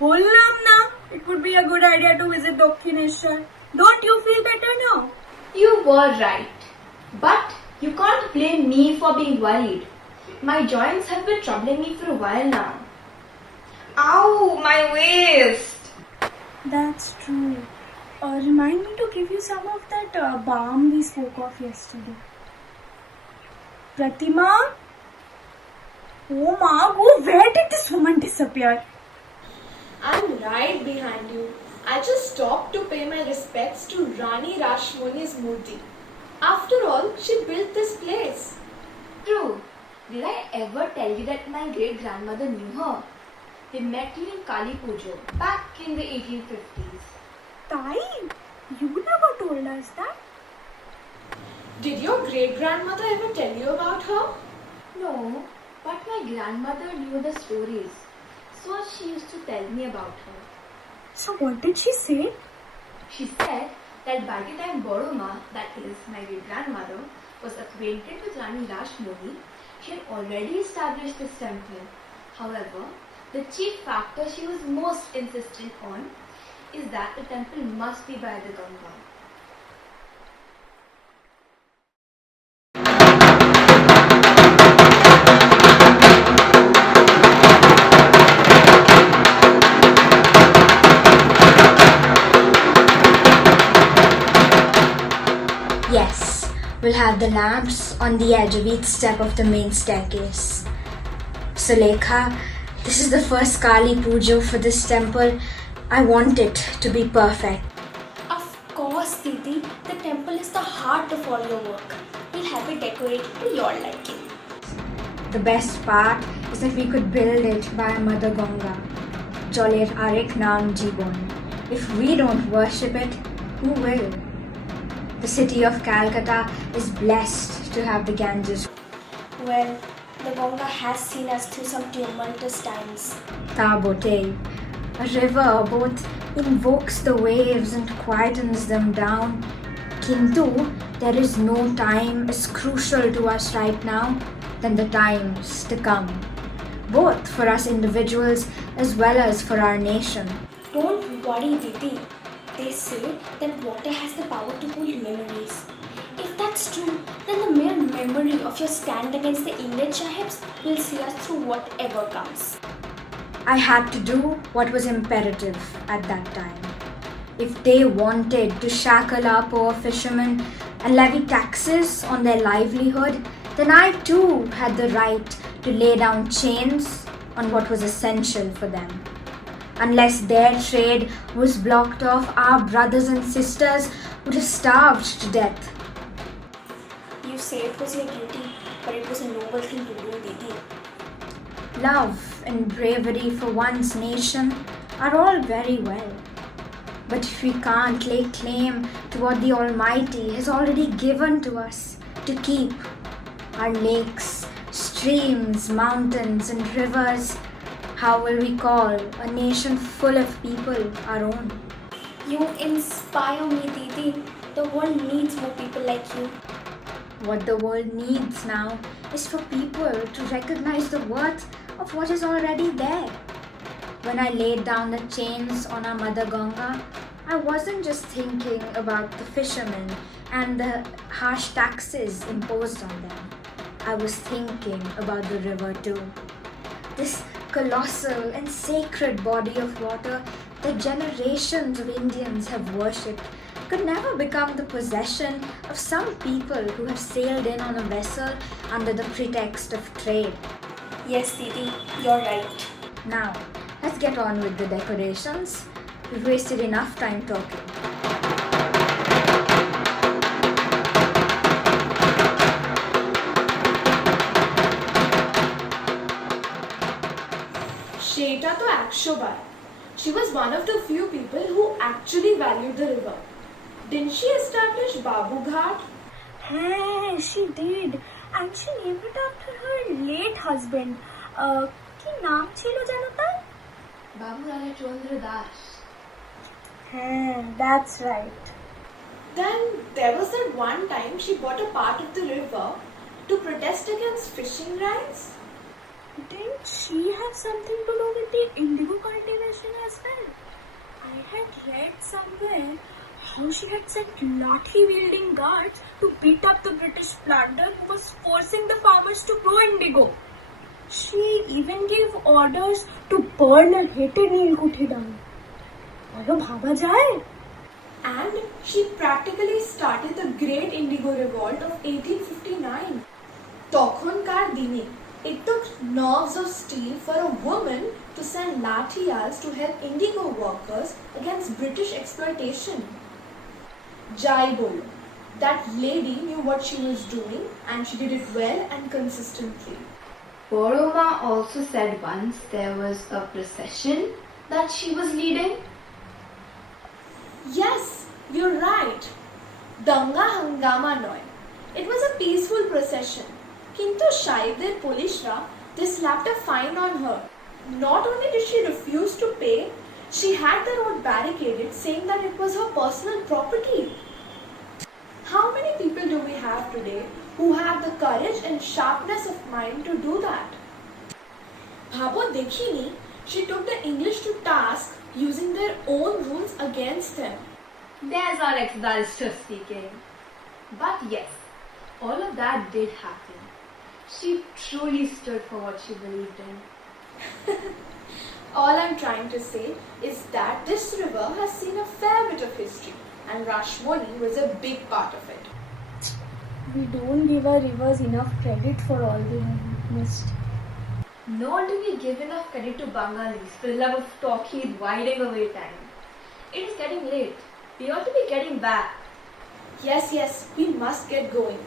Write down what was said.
बोललाम ना, it would be a good idea to visit Dakshineshwar. Don't you feel better now? You were right. But you can't blame me for being worried. My joints have been troubling me for a while now. Ow, my waist! That's true. Remind me to give you some of that balm we spoke of yesterday. Pratima? Oh ma, where did this woman disappear? I'm right behind you. I just stopped to pay my respects to Rani Rashmoni's Murti. After all, she built this place. True. Did I ever tell you that my great-grandmother knew her? We met during Kali Pujo back in the 1850s. Tai, you never told us that. Did your great-grandmother ever tell you about her? No, but my grandmother knew the stories. So she used to tell me about her. So what did she say? She said that by the time Boroma, that is my great-grandmother, was acquainted with Rani Rashmoni, she had already established this temple. However, the chief factor she was most insistent on is that the temple must be by the Ganga. Yes, we'll have the lamps on the edge of each step of the main staircase. Sulekha, this is the first Kali Pujo for this temple. I want it to be perfect. Of course, Didi. The temple is the heart of all your work. We'll have it decorated to your liking. The best part is that we could build it by Mother Ganga. Joler Arik Naam Jibon. If we don't worship it, who will? The city of Calcutta is blessed to have the Ganges. Well, the Ganga has seen us through some tumultuous times. Tabote. A river both invokes the waves and quietens them down. Kintu, there is no time as crucial to us right now than the times to come, both for us individuals as well as for our nation. Don't worry, Didi. They say that water has the power to hold memories. If that's true, then the mere memory of your stand against the English Sahibs will see us through whatever comes. I had to do what was imperative at that time. If they wanted to shackle our poor fishermen and levy taxes on their livelihood, then I too had the right to lay down chains on what was essential for them. Unless their trade was blocked off, our brothers and sisters would have starved to death. You say it was your duty, but it was a noble thing to do, Didi. Love and bravery for one's nation are all very well. But if we can't lay claim to what the Almighty has already given to us to keep, our lakes, streams, mountains and rivers, how will we call a nation full of people our own? You inspire me, Didi. The world needs more people like you. What the world needs now is for people to recognize the worth of what is already there. When I laid down the chains on our Mother Ganga, I wasn't just thinking about the fishermen and the harsh taxes imposed on them. I was thinking about the river too. This colossal and sacred body of water that generations of Indians have worshipped could never become the possession of some people who have sailed in on a vessel under the pretext of trade. Yes, Didi, you're right. Now, let's get on with the decorations. We've wasted enough time talking. Sheta to Akshobai. She was one of the few people who actually valued the river. Didn't she establish Babu Ghat? Hey, she did. And she named it after her late husband. কি নাম ছিল জানো তার? Babu Rani Chandra Das. That's right. Then there was that one time she bought a part of the river to protest against fishing rights. Didn't she have something to do with the indigo cultivation as well? I had read somewhere how she had sent lathi-wielding guards to beat up the British planter who was forcing the farmers to grow indigo. She even gave orders to burn her hated Nilkuthi down. বলো ভাবা যায়? And she practically started the Great Indigo Revolt of 1859. তখনকার দিনে, it took nerves of steel for a woman to send lathiyas to help indigo workers against British exploitation. Jai bolo. That lady knew what she was doing and she did it well and consistently. Boroma also said once there was a procession that she was leading. Yes, you're right. Danga hangama noy. It was a peaceful procession. Kintu Shaider Polishra, they slapped a fine on her. Not only did she refuse to pay, she had the road barricaded saying that it was her personal property. How many people do we have today who have the courage and sharpness of mind to do that? Bhabo Dekhini, she took the English to task using their own rules against them. There's our ex-barrister speaking. But yes, all of that did happen. She truly stood for what she believed in. All I'm trying to say is that this river has seen a fair bit of history and Rashmoni was a big part of it. We don't give our rivers enough credit for all they have witnessed. Nor do we give enough credit to Bengalis for the love of talkies whiling away time. It is getting late. We ought to be getting back. Yes, we must get going.